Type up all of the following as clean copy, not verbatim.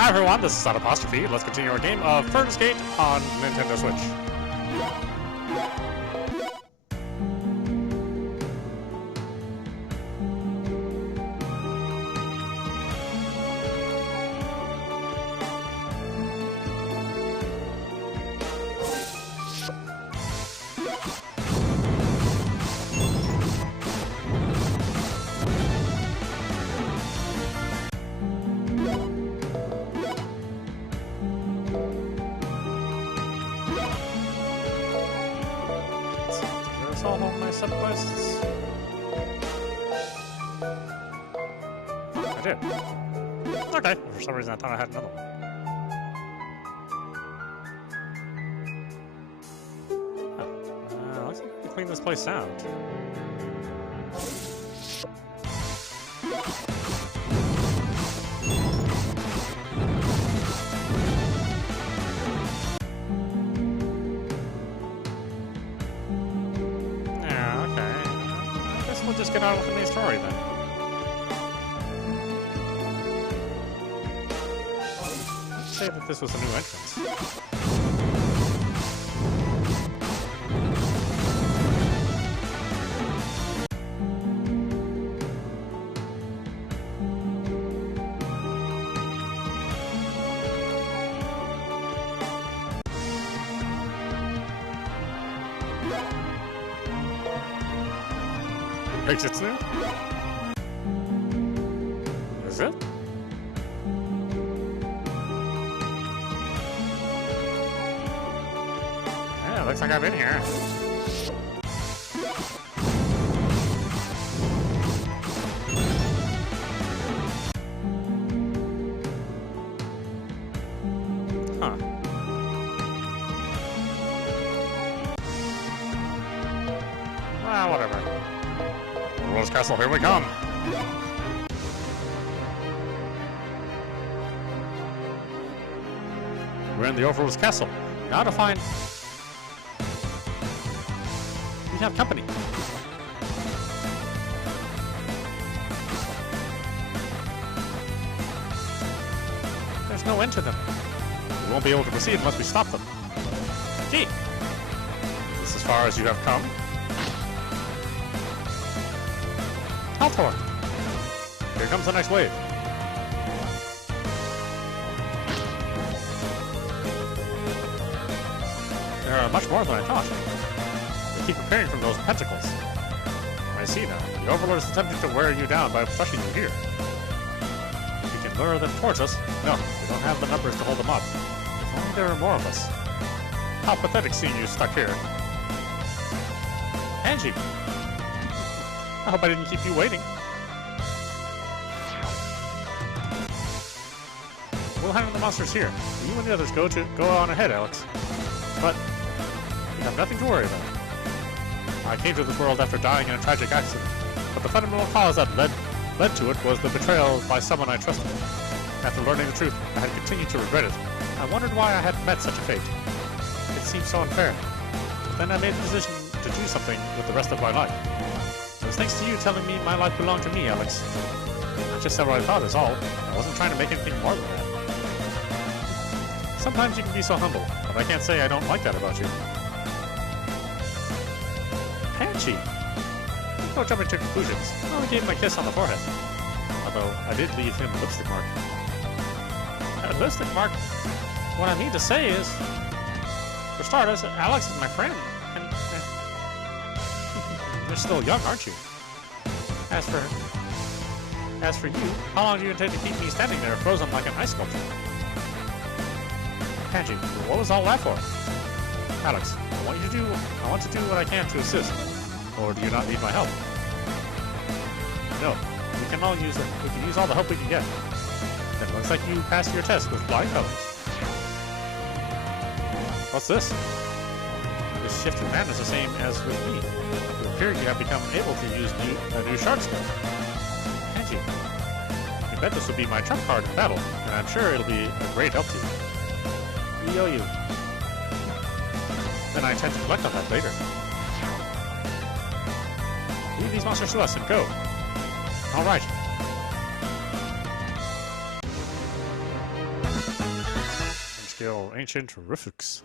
Hi everyone, this is audap. Let's continue our game of Fernz on Nintendo Switch. All of my sub-quests. I did. Okay. For some reason I thought I had another one. Looks like we clean this place out. Just get on with the main story then. Let's say that this was a new entrance. P16? Is it? Yeah, looks like I've been here. Huh. Ah, whatever. Overlord's castle, here we come! We're in the Overlord's castle. Now to find... We have company. There's no end to them. We won't be able to proceed unless we stop them. Gee! Is this as far as you have come? Altor! Here comes the next wave. There are much more than I thought. They keep preparing from those pentacles. I see now. The Overlord is attempting to wear you down by pushing you here. We can lure them towards us. No, we don't have the numbers to hold them up. If only there are more of us. How pathetic seeing you stuck here. Angie! I hope I didn't keep you waiting. We'll handle the monsters here. You and the others go on ahead, Alex. But you have nothing to worry about. I came to this world after dying in a tragic accident, but the fundamental cause that led to it was the betrayal by someone I trusted. After learning the truth, I had continued to regret it. I wondered why I had met such a fate. It seemed so unfair. But then I made the decision to do something with the rest of my life. It was thanks to you telling me my life belonged to me, Alex. I just said what I thought is all. I wasn't trying to make anything more than that. Sometimes you can be so humble, but I can't say I don't like that about you. Panchi! Don't jump into conclusions. I only gave him a kiss on the forehead. Although, I did leave him a lipstick mark. A lipstick mark? What I mean to say is... For starters, Alex is my friend, and... You're still young, aren't you? As for you, how long do you intend to keep me standing there frozen like an ice sculpture? Panji, what was all that for? Alex, I want to do what I can to assist. Or do you not need my help? No, we can use all the help we can get. It looks like you passed your test with flying colors. What's this? This shift in man is the same as with me. It appears you have become able to use a new shard skill. Panji, I bet this will be my trump card in battle, and I'm sure it'll be a great help to you. We owe you. Then I intend to collect on that later. Leave these monsters to us and go. Alright. skill Ancient Rufux.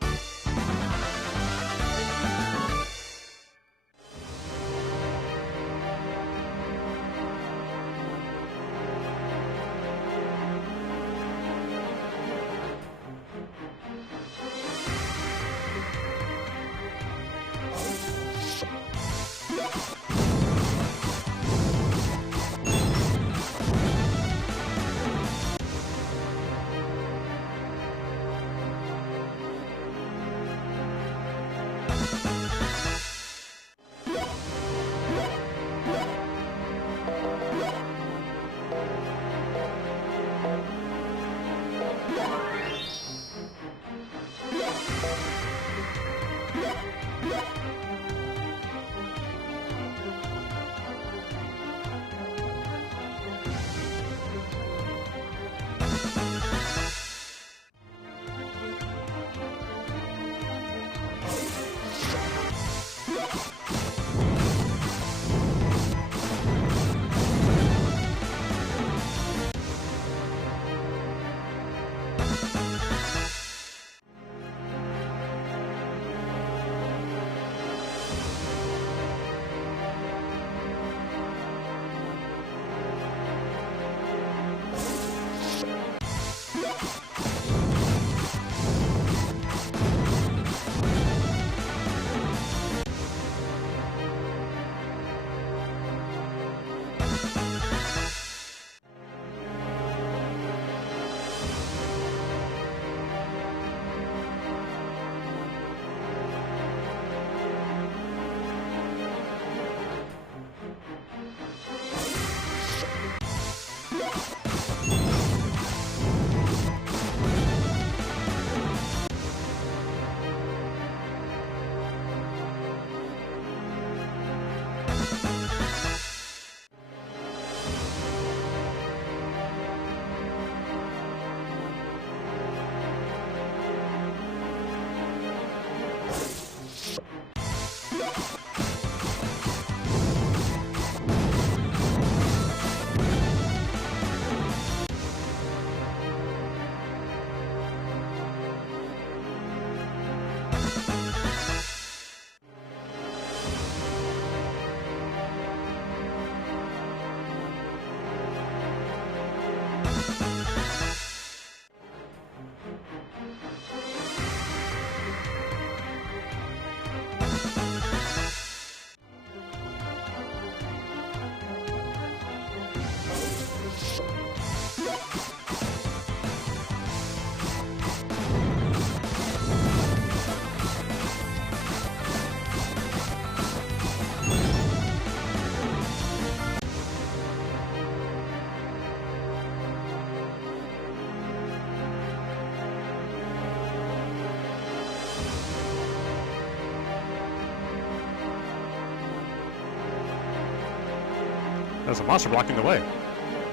There's a monster blocking the way.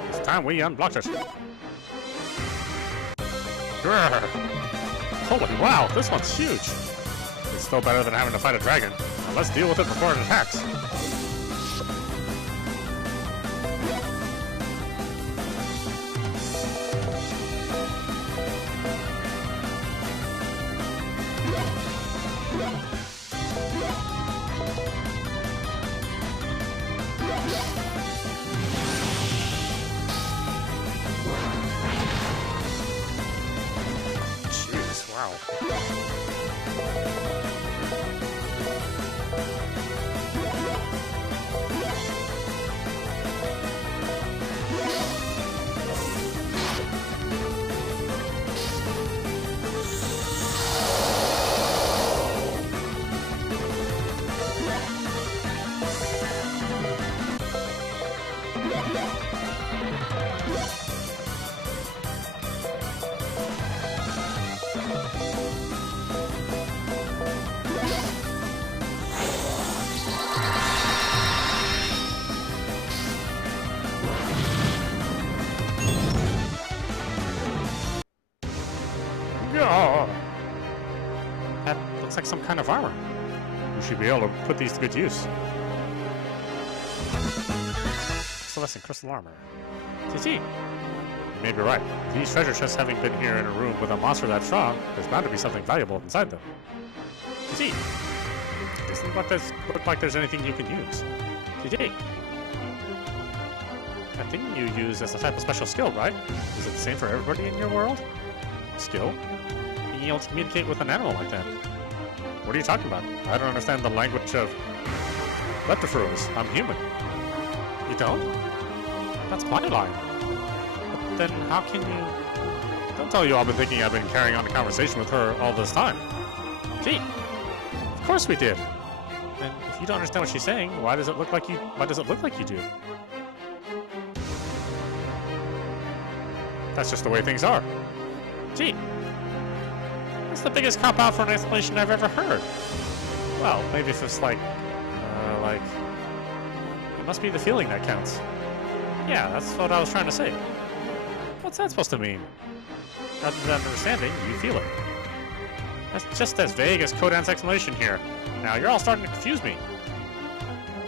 It's time we unblocked it. Grrr. Holy wow, this one's huge. It's still better than having to fight a dragon. Now let's deal with it before it attacks. That looks like some kind of armor. We should be able to put these to good use. Celeste crystal armor. TT! may be right. These treasure chests having been here in a room with a monster that strong, there's bound to be something valuable inside them. See, doesn't look like there's anything you can use. GG. That thing you use as a type of special skill, right? Is it the same for everybody in your world? Skill? Being able to communicate with an animal like that. What are you talking about? I don't understand the language of leptophrus. I'm human. You don't? That's my line. But then how can you... Don't tell you I've been thinking I've been carrying on a conversation with her all this time. Gee, of course we did. And if you don't understand what she's saying, why does it look like you do? That's just the way things are. Gee, that's the biggest cop-out for an explanation I've ever heard. Well, maybe if it's like, it must be the feeling that counts. Yeah, that's what I was trying to say. What's that supposed to mean? Rather than understanding, you feel it. That's just as vague as Kodan's explanation here. Now, you're all starting to confuse me.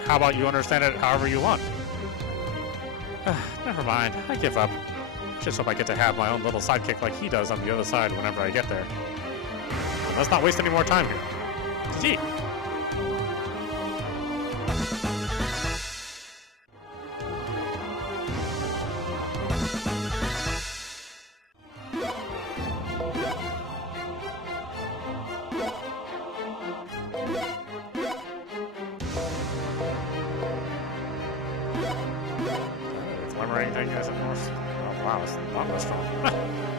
How about you understand it however you want? Never mind, I give up. Just hope I get to have my own little sidekick like he does on the other side whenever I get there. But let's not waste any more time here. Gee. Wow, it's not that strong.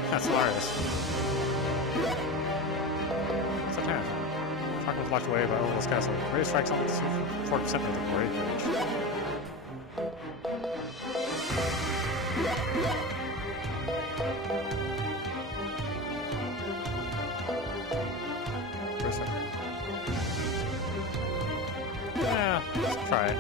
That's hilarious. What's that have? Falcon was locked away by Overlord's castle. Raise strikes only 40% of the grade range. For a second. Yeah, let's try it.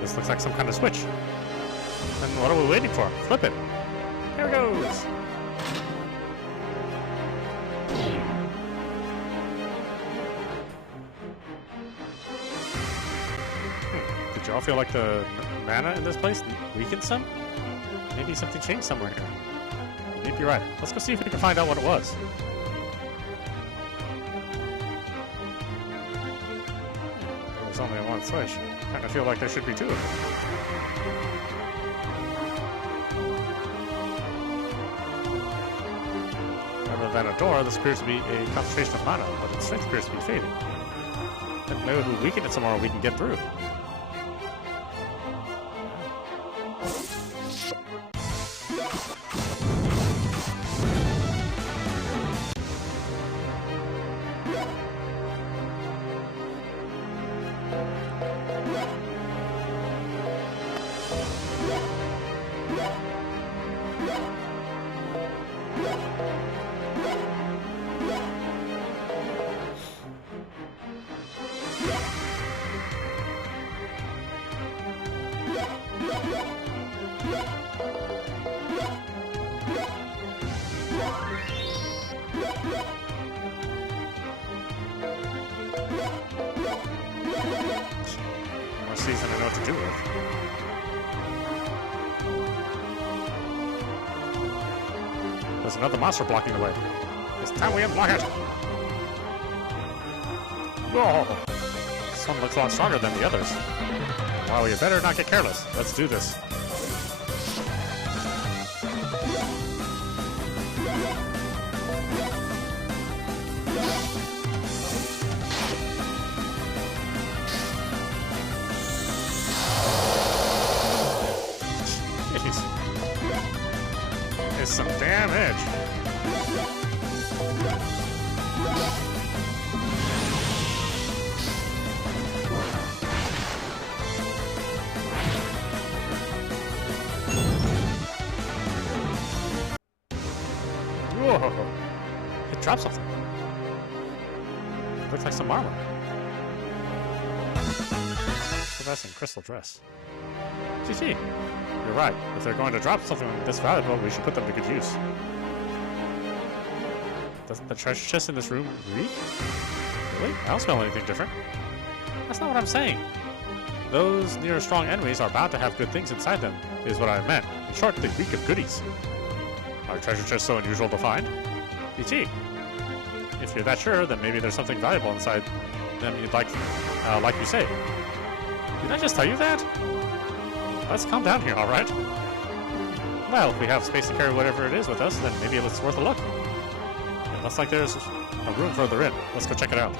This looks like some kind of switch. And what are we waiting for? Flip it. Here it goes. Did y'all feel like the mana in this place weakened some? Maybe something changed somewhere here. You may be right. Let's go see if we can find out what it was. There's only one switch. Kind of feel like there should be two of them. Rather than a door, this appears to be a concentration of mana, but its strength appears to be fading. And maybe if we weaken it some more, we can get through. More season I know what to do with. There's another monster blocking the way. It's time we unblock it! Whoa! This one looks a lot stronger than the others. Well, you better not get careless. Let's do this. Jeez. It's some damage. Whoa! It dropped something. Looks like some armor. Effervescent crystal dress. GG. You're right. If they're going to drop something this valuable, we should put them to good use. Doesn't the treasure chest in this room reek? Really? I don't smell anything different. That's not what I'm saying. Those near strong enemies are bound to have good things inside them, is what I meant. In short, they reek of goodies. Are treasure chests so unusual to find? GG. If you're that sure, then maybe there's something valuable inside them you'd like you say. Did I just tell you that? Let's calm down here, alright? Well, if we have space to carry whatever it is with us, then maybe it's worth a look. It looks like there's a room further in. Let's go check it out.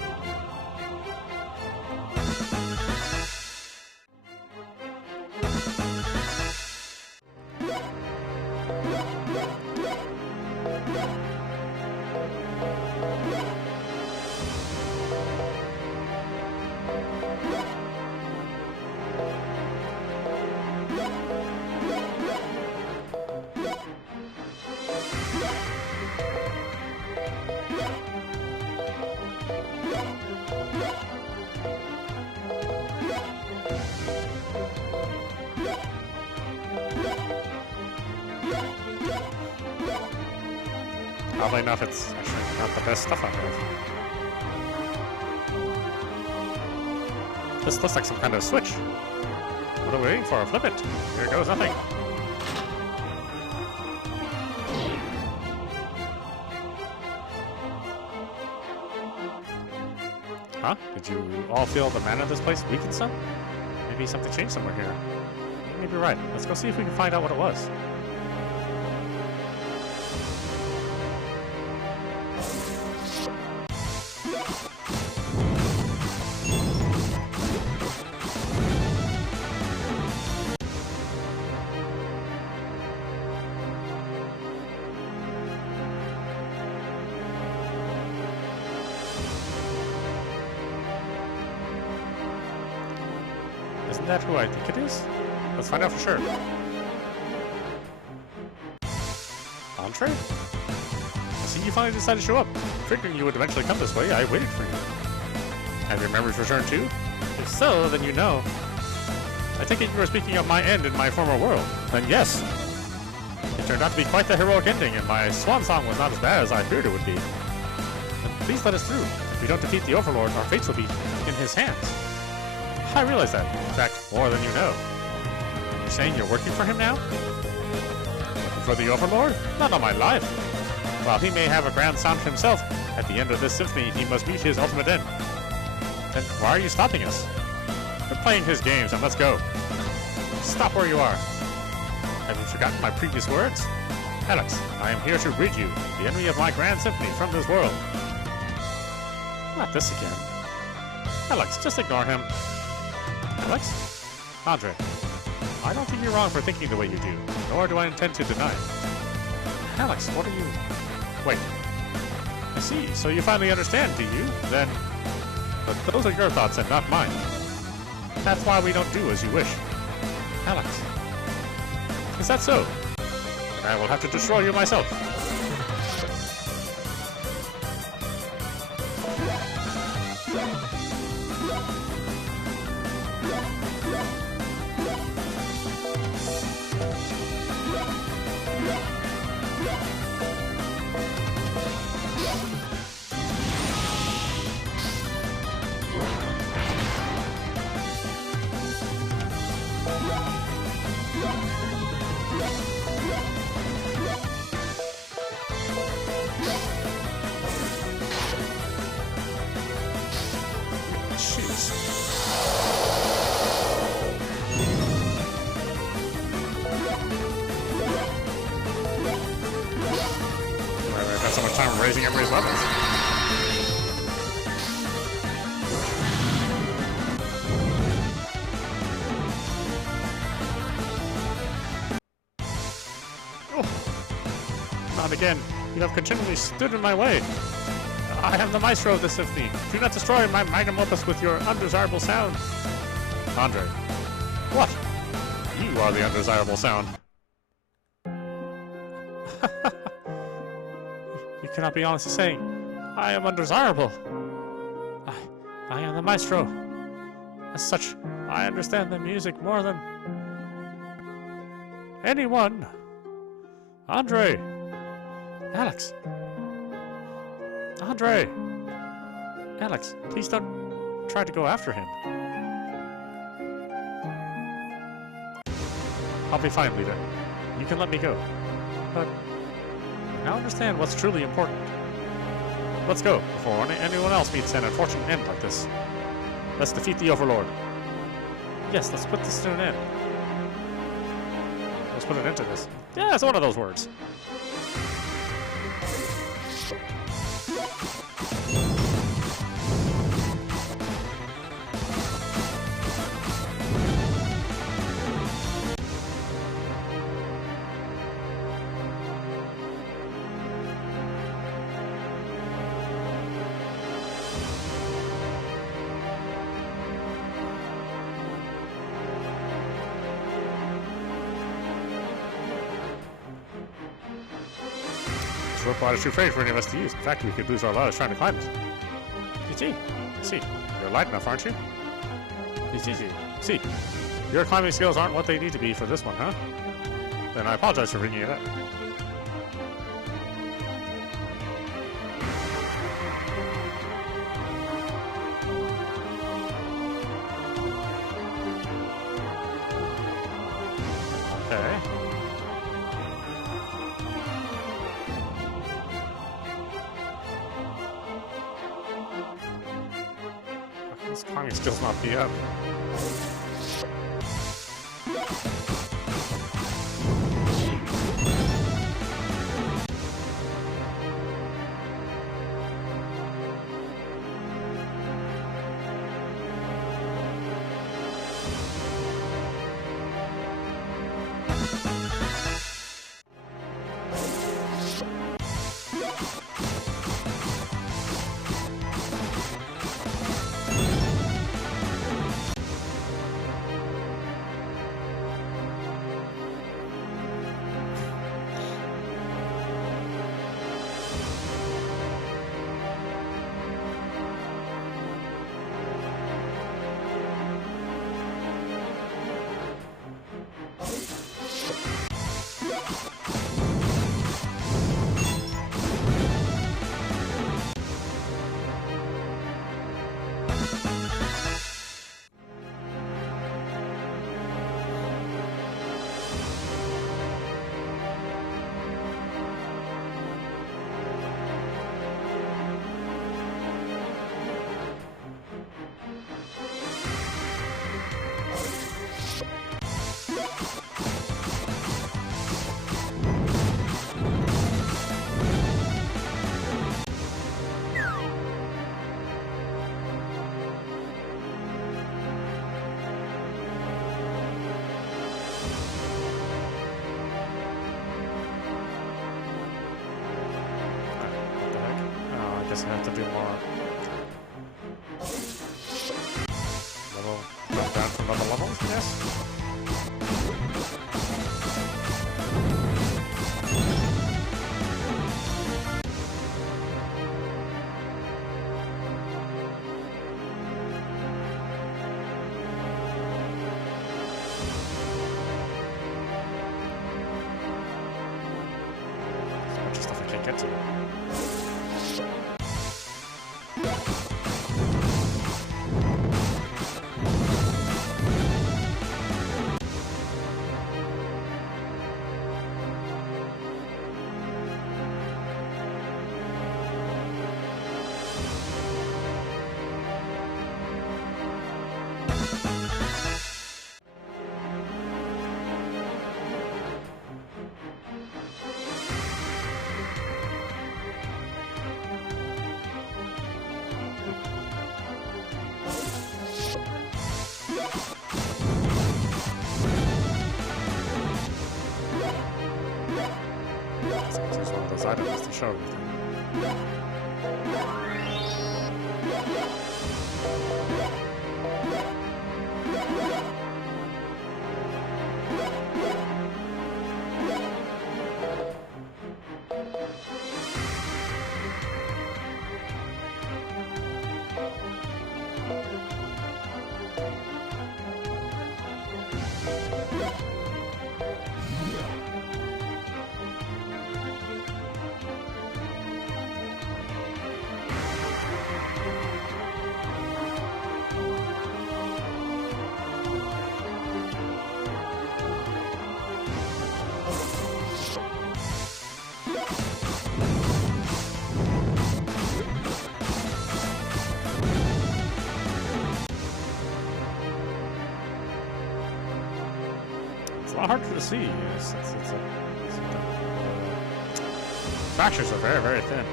Oddly enough, it's actually not the best stuff I have. This looks like some kind of switch. What are we waiting for? Flip it! Here goes nothing. Huh? Did you all feel the mana of this place weaken some? Maybe something changed somewhere here. You may be right. Let's go see if we can find out what it was. Isn't that who I think it is? Let's find out for sure. Entree? I see you finally decided to show up. Figuring you would eventually come this way, I waited for you. Have your memories returned too? If so, then you know. I take it you were speaking of my end in my former world. Then yes. It turned out to be quite the heroic ending, and my swan song was not as bad as I feared it would be. Then please let us through. If we don't defeat the Overlord, our fates will be in his hands. I realize that. In fact, more than you know. You're saying you're working for him now? Working for the Overlord? Not on my life. While he may have a grand sound himself, at the end of this symphony he must meet his ultimate end. Then why are you stopping us? We're playing his games, and let's go. Stop where you are. Have you forgotten my previous words? Alex, I am here to rid you, the enemy of my grand symphony, from this world. Not this again. Alex, just ignore him. Alex? Andre, I don't think you're wrong for thinking the way you do, nor do I intend to deny it. Alex, what are you... Wait. I see, so you finally understand, do you? Then... But those are your thoughts and not mine. That's why we don't do as you wish. Alex. Is that so? Then I will have to destroy you myself. so much time raising everybody's levels. Oh. Not again. You have continually stood in my way. I am the maestro of the symphony. Do not destroy my magnum opus with your undesirable sound. Andre. What? You are the undesirable sound. You cannot be honestly saying, I am undesirable. I am the maestro. As such, I understand the music more than anyone. Andre. Alex. Andre. Alex, please don't try to go after him. I'll be fine, Lita. You can let me go. But I now understand what's truly important. Let's go, before anyone else meets an unfortunate end like this. Let's defeat the Overlord. Yes, let's put this to an end. Let's put an end to this. Yeah, it's one of those words. This rope ladder is too frayed for any of us to use. In fact, we could lose our lives trying to climb it. See, you're light enough, aren't you? See, your climbing skills aren't what they need to be for this one, huh? Then I apologize for bringing it up. Okay. This climbing skills not be up. I have to do more level jump down from other levels, yes? There's a bunch of stuff I can't get to. Use one of those items to show everything. It's a lot harder to see. Fractures are very, very thin.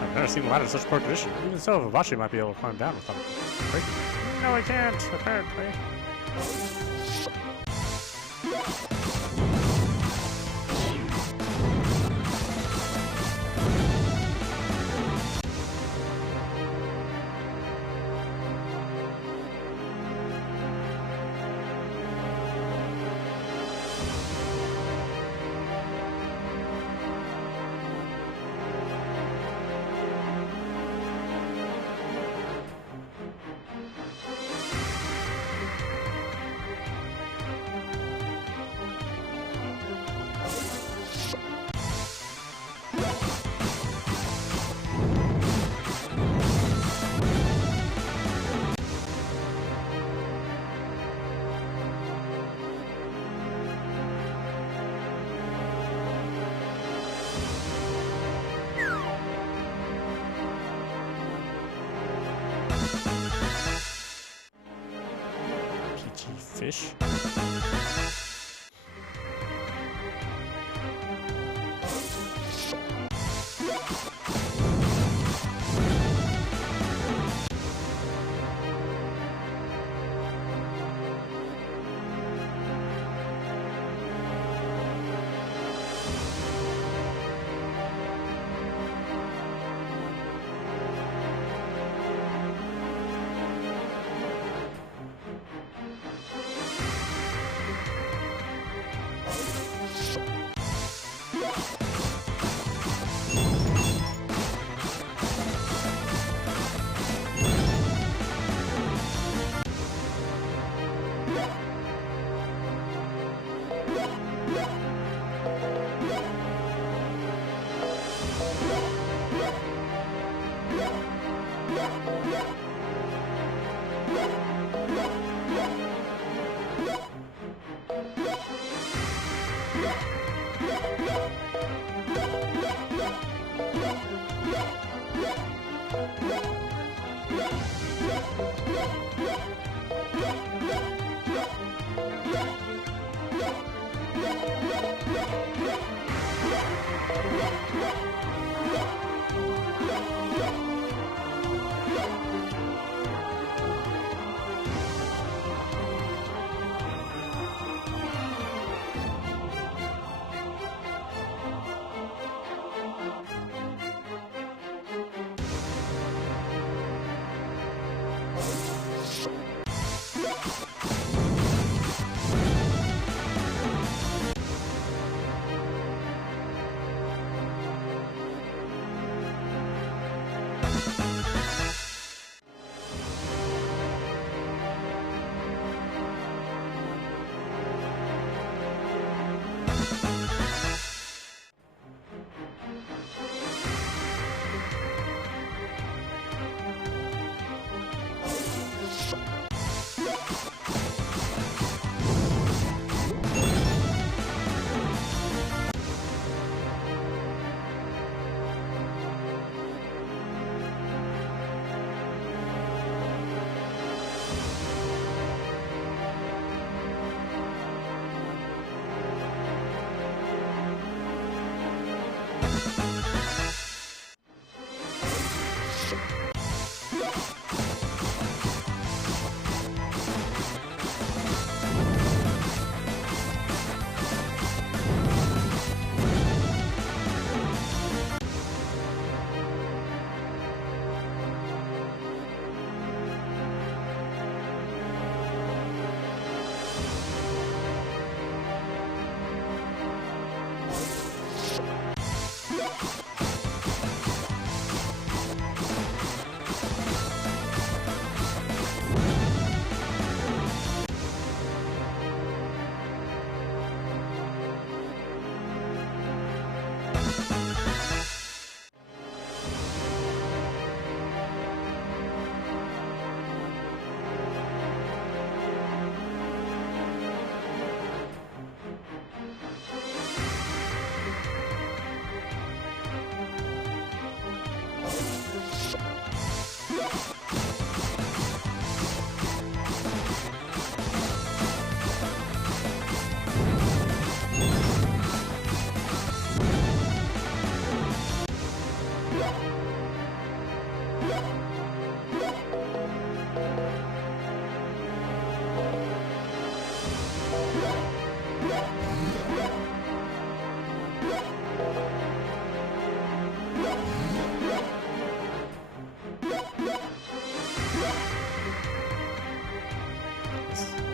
I've never seen the ladder in such poor condition. Even so, Vabashi might be able to climb down without breaking it. No, I can't, apparently. Fish.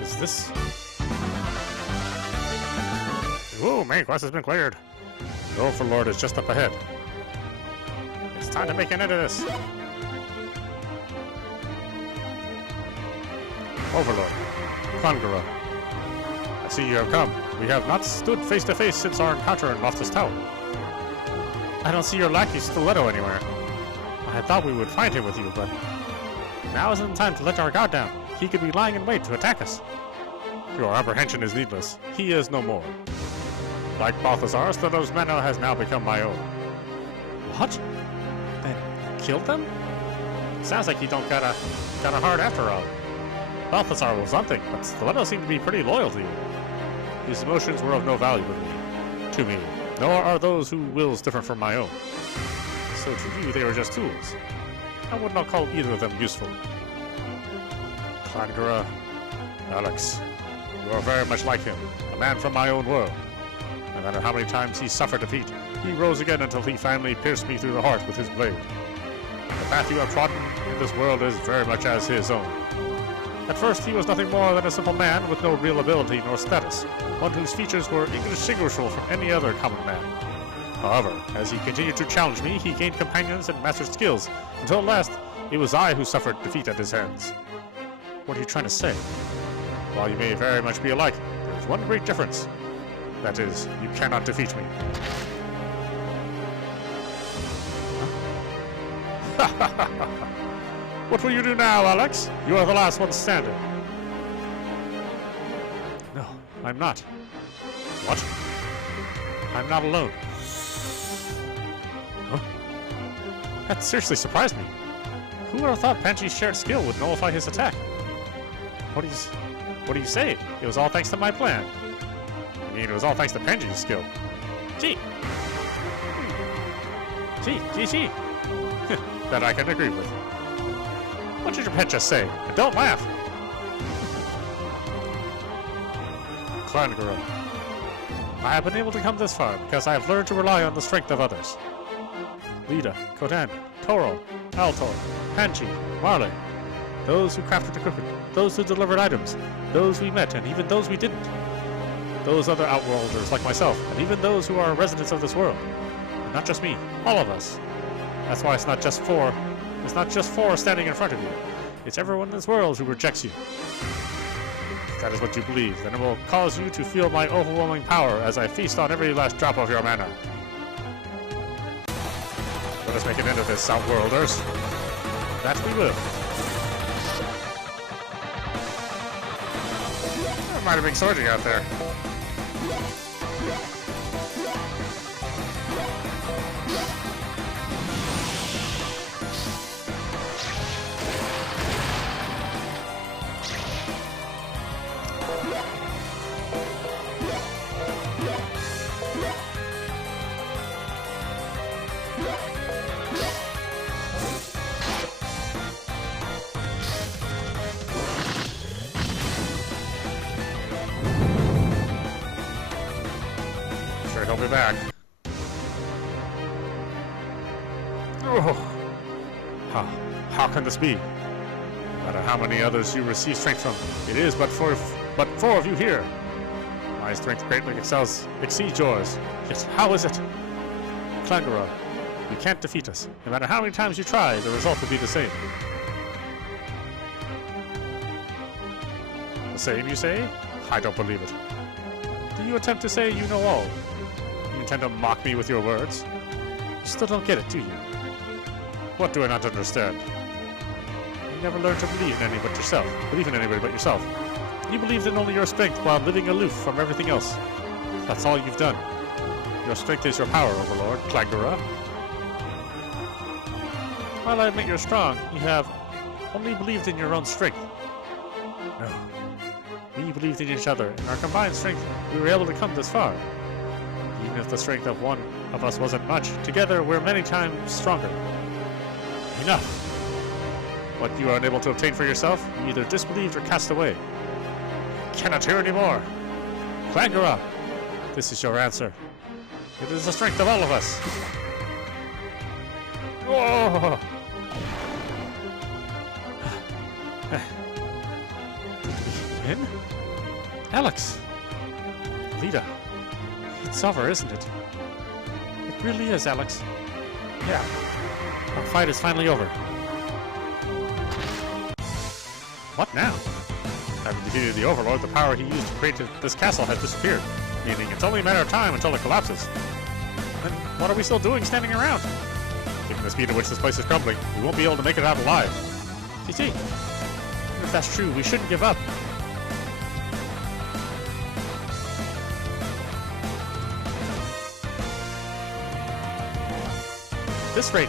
Is this? Ooh, main quest has been cleared. The Overlord is just up ahead. It's time to make an end of this. Overlord, Conqueror. I see you have come. We have not stood face to face since our encounter in Loftus Tower. I don't see your lackey Stiletto anywhere. I thought we would find him with you, but now isn't the time to let our guard down. He could be lying in wait to attack us. Your apprehension is needless. He is no more. Like Balthazar, Stiletto's mana has now become my own. What? Then you killed them? Sounds like you don't got a heart after all. Balthazar was something, but Stiletto seemed to be pretty loyal to you. His emotions were of no value to me, nor are those whose wills different from my own. So to you, they were just tools. I would not call either of them useful. Conqueror, Alex, you are very much like him, a man from my own world. No matter how many times he suffered defeat, he rose again until he finally pierced me through the heart with his blade. The path you have trodden in this world is very much as his own. At first, he was nothing more than a simple man with no real ability nor status, one whose features were indistinguishable from any other common man. However, as he continued to challenge me, he gained companions and mastered skills, until at last, it was I who suffered defeat at his hands. What are you trying to say? While you may very much be alike, there is one great difference. That is, you cannot defeat me. What will you do now, Alex? You are the last one standing. No, I'm not. What? I'm not alone. Huh? That seriously surprised me. Who would have thought Panji's shared skill would nullify his attack? What do you say? It was all thanks to my plan. I mean, it was all thanks to Panji's skill. Gee! Gee. That I can agree with. What did your pet just say? And don't laugh! Conqueror. I have been able to come this far because I have learned to rely on the strength of others. Lita, Kodan, Toro, Altor, Panji, Marley. Those who crafted equipment, those who delivered items, those we met, and even those we didn't. Those other outworlders like myself, and even those who are residents of this world. And not just me, all of us. That's why it's not just four standing in front of you. It's everyone in this world who rejects you. If that is what you believe, then it will cause you to feel my overwhelming power as I feast on every last drop of your mana. Let us make an end of this, outworlders. That we will. There might have been sorting out there. He'll be back. Oh. How can this be? No matter how many others you receive strength from, it is but four of you here. My strength greatly exceeds yours. Yet how is it? Conqueror, you can't defeat us. No matter how many times you try, the result will be the same. The same, you say? I don't believe it. Do you attempt to say you know all? You intend to mock me with your words? You still don't get it, do you? What do I not understand? You never learned to believe in anybody but yourself. You believed in only your strength while living aloof from everything else. That's all you've done. Your strength is your power, Overlord, Conqueror. While I admit you're strong, you have only believed in your own strength. No. We believed in each other. In our combined strength, we were able to come this far. Even if the strength of one of us wasn't much, together we're many times stronger. Enough! What you are unable to obtain for yourself, you either disbelieved or cast away. Cannot hear anymore. Clank up. This is your answer. It is the strength of all of us. Whoa! Did we win? Alex! Lita. It's over, isn't it? It really is, Alex. Yeah. Our fight is finally over. What now? Having defeated the Overlord, the power he used to create this castle has disappeared, meaning it's only a matter of time until it collapses. Then what are we still doing standing around? Given the speed at which this place is crumbling, we won't be able to make it out alive. GG. Even if that's true, we shouldn't give up. At this rate.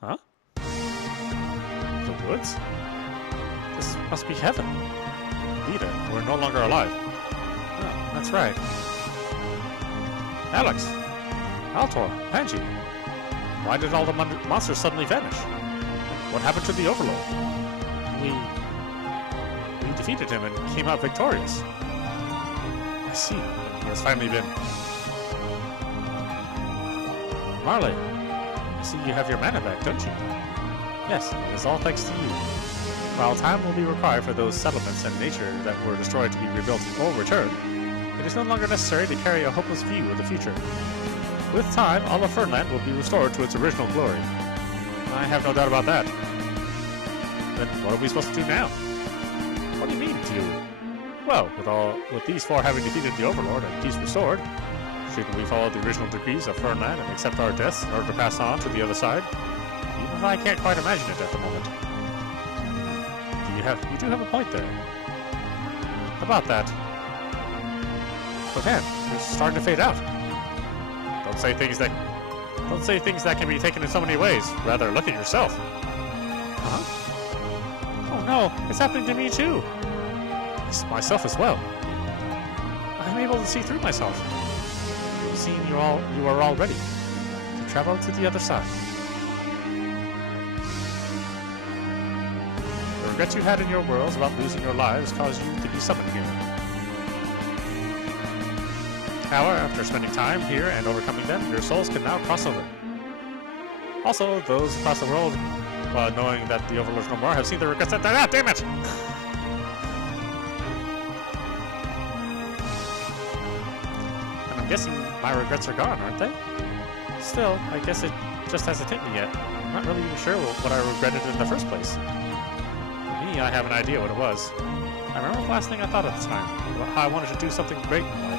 Huh? The woods? This must be heaven. Lita, we're no longer alive. Oh, that's right. Alex! Altor, Panji. Why did all the monsters suddenly vanish? What happened to the Overlord? We defeated him and came out victorious. I see. He has finally been... Marley, I see you have your mana back, don't you? Yes, it is all thanks to you. While time will be required for those settlements and nature that were destroyed to be rebuilt or returned, it is no longer necessary to carry a hopeless view of the future. With time, all of Fernland will be restored to its original glory. I have no doubt about that. Then what are we supposed to do now? What do you mean, do? Well, with these four having defeated the Overlord and peace restored, shouldn't we follow the original decrees of Fernland and accept our deaths in order to pass on to the other side? Even if I can't quite imagine it at the moment. You do have a point there. About that. But man, you're starting to fade out. Don't say things that can be taken in so many ways. Rather, look at yourself. Huh? Oh no, it's happening to me too. It's myself as well. I'm able to see through myself. You've seen you are all ready to travel to the other side. The regrets you had in your worlds about losing your lives caused you to be summoned here. However, after spending time here and overcoming them, your souls can now cross over. Also, those across the world, knowing that the Overlords no more, have seen the regrets that... Ah, damn it! And I'm guessing my regrets are gone, aren't they? Still, I guess it just hasn't hit me yet. I'm not really even sure what I regretted in the first place. For me, I have an idea what it was. I remember the last thing I thought at the time, about how I wanted to do something great in life.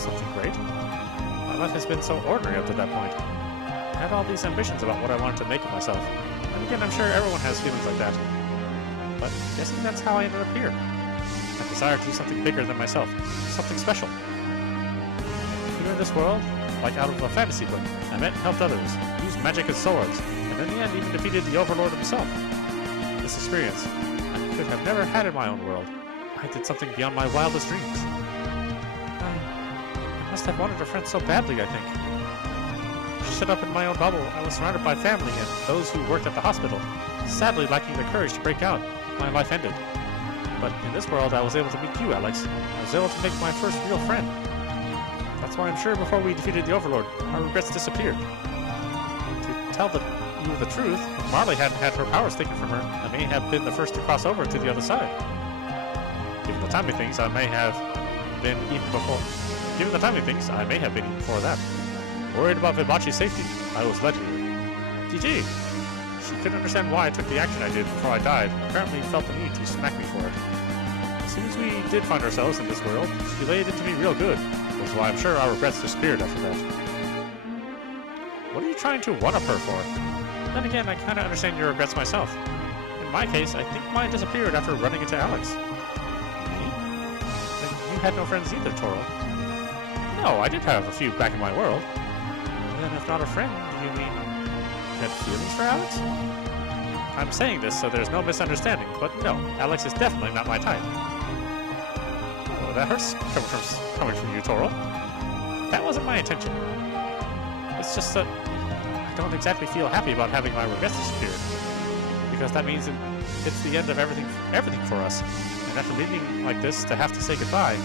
Something great? My life has been so ordinary up to that point. I had all these ambitions about what I wanted to make of myself. And again, I'm sure everyone has feelings like that. But I'm guessing that's how I ended up here. I desire to do something bigger than myself. Something special. Here in this world, like out of a fantasy book, I met and helped others, used magic and swords, and in the end even defeated the Overlord himself. This experience, I could have never had in my own world. I did something beyond my wildest dreams. I must have wanted a friend so badly, I think. Shut up in my own bubble, I was surrounded by family and those who worked at the hospital. Sadly lacking the courage to break out, my life ended. But in this world, I was able to meet you, Alex. I was able to make my first real friend. That's why I'm sure before we defeated the Overlord, our regrets disappeared. To tell you the truth, if Marley hadn't had her powers taken from her, I may have been the first to cross over to the other side. Given the timing things, I may have been even before. Given the timing things, I may have been even before that. Worried about Vibachi's safety, I was led here. GG! She couldn't understand why I took the action I did before I died, and apparently felt the need to smack me for it. As soon as we did find ourselves in this world, she laid into me real good, which is why I'm sure our regrets disappeared after that. What are you trying to one-up her for? Then again, I kinda understand your regrets myself. In my case, I think mine disappeared after running into Alex. Me? Then you had no friends either, Toro. No, I did have a few back in my world. Then if not a friend, you mean... had feelings for Alex? I'm saying this so there's no misunderstanding, but no, Alex is definitely not my type. Oh, that hurts coming from you, Toro. That wasn't my intention. It's just that I don't exactly feel happy about having my regrets disappeared. Because that means it's the end of everything for us. And after meeting like this, to have to say goodbye,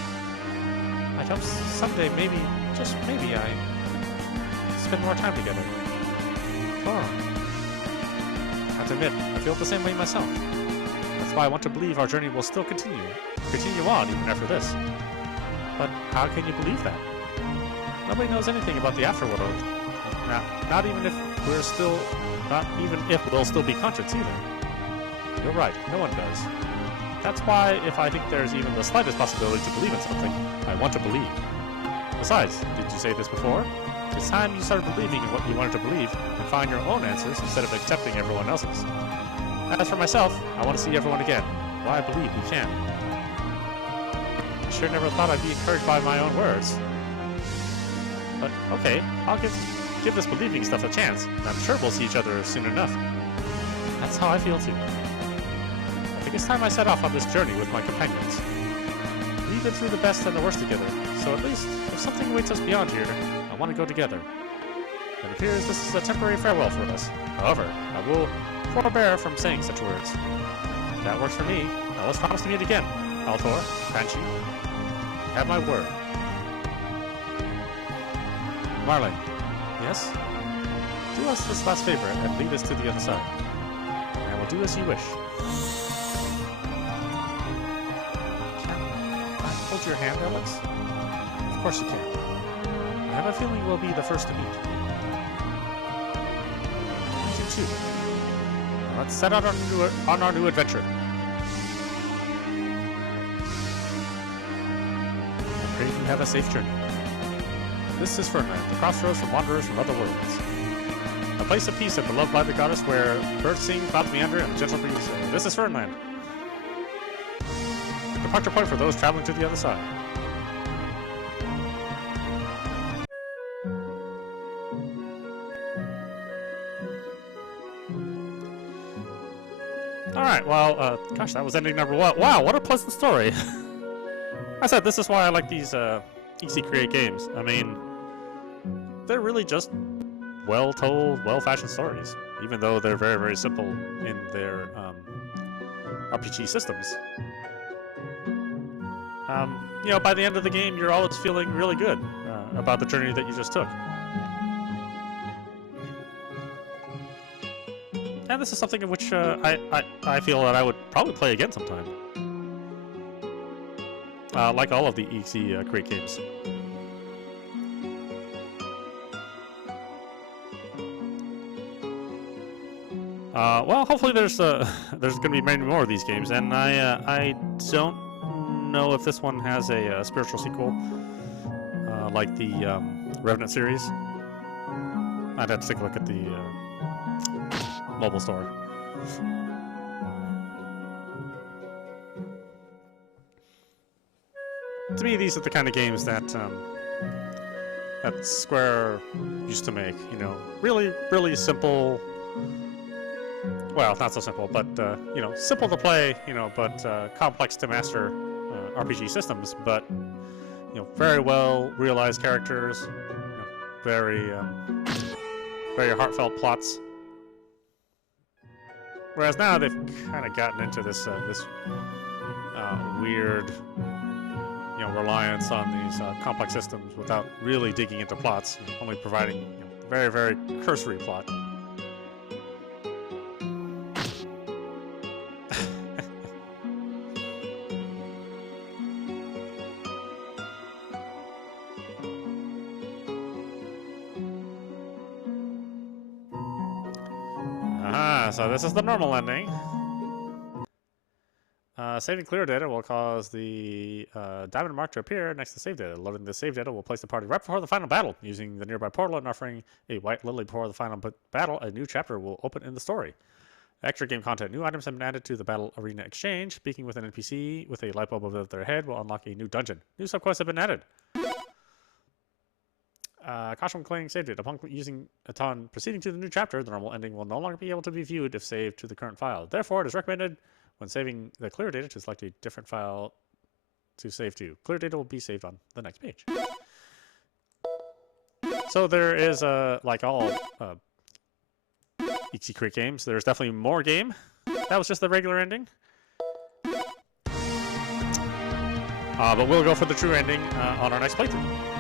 I hope someday, maybe, just maybe, I spend more time together. Toro. I have to admit, I feel the same way myself. That's why I want to believe our journey will still continue on even after this. But how can you believe that? Nobody knows anything about the afterworld. Not even if we'll still be conscious either. You're right, no one does. That's why if I think there's even the slightest possibility to believe in something, I want to believe. Besides, did you say this before? It's time you started believing in what you wanted to believe and find your own answers instead of accepting everyone else's. As for myself, I want to see everyone again. Why I believe we can. I sure never thought I'd be encouraged by my own words. But okay, I'll give this believing stuff a chance, and I'm sure we'll see each other soon enough. That's how I feel too. I think it's time I set off on this journey with my companions. We've been through the best and the worst together, so at least if something awaits us beyond here, I want to go together. It appears this is a temporary farewell for us. However, I will forbear from saying such words. That works for me. Now let's promise to meet again. Altor, Banshee, have my word. Marlene. Yes? Do us this last favor and lead us to the other side. I will do as you wish. Can I hold your hand, Alex? Of course you can. I have a feeling we'll be the first to meet. You too. Now let's set out on our new adventure. I pray you have a safe journey. This is Fernland, the crossroads for wanderers from other worlds. A place of peace and beloved by the goddess where birds sing, clouds meander, and the gentle breeze. This is Fernland. Departure point for those traveling to the other side. Alright, well, gosh, that was ending number 1. Wow, what a pleasant story. I said, this is why I like these, easy create games. I mean, they're really just well-told, well-fashioned stories, even though they're very, very simple in their RPG systems. You know, by the end of the game, you're always feeling really good about the journey that you just took. And this is something in which I feel that I would probably play again sometime. Like all of the easy create games. Well, hopefully there's going to be many more of these games, and I don't know if this one has a spiritual sequel like the Revenant series. I'd have to take a look at the mobile store. To me, these are the kind of games that that Square used to make. You know, really, really simple. Well, not so simple, but you know, simple to play. You know, but complex to master RPG systems. But you know, very well realized characters. You know, very very heartfelt plots. Whereas now they've kind of gotten into this weird, you know, reliance on these complex systems without really digging into plots, you know, only providing, you know, very, very cursory plot. So this is the normal ending. Save and clear data will cause the diamond mark to appear next to save data. Loading the save data will place the party right before the final battle. Using the nearby portal and offering a white lily before the final battle, a new chapter will open in the story. Extra game content. New items have been added to the battle arena exchange. Speaking with an NPC with a light bulb above their head will unlock a new dungeon. New subquests have been added. Caution when clearing save data. Upon proceeding to the new chapter, the normal ending will no longer be able to be viewed if saved to the current file. Therefore, it is recommended when saving the clear data to select a different file to save to. Clear data will be saved on the next page. So there is, like all Easy Creek games, there's definitely more game. That was just the regular ending. But we'll go for the true ending on our next playthrough.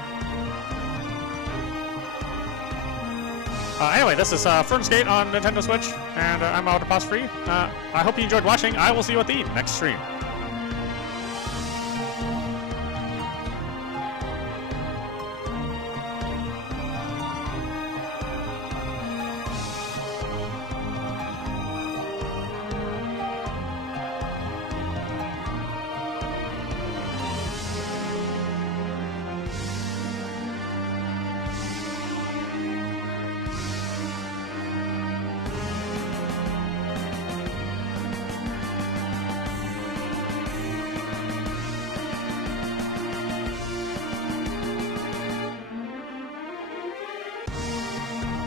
Anyway, this is Fernz on Nintendo Switch, and I'm audap. I hope you enjoyed watching. I will see you at the next stream.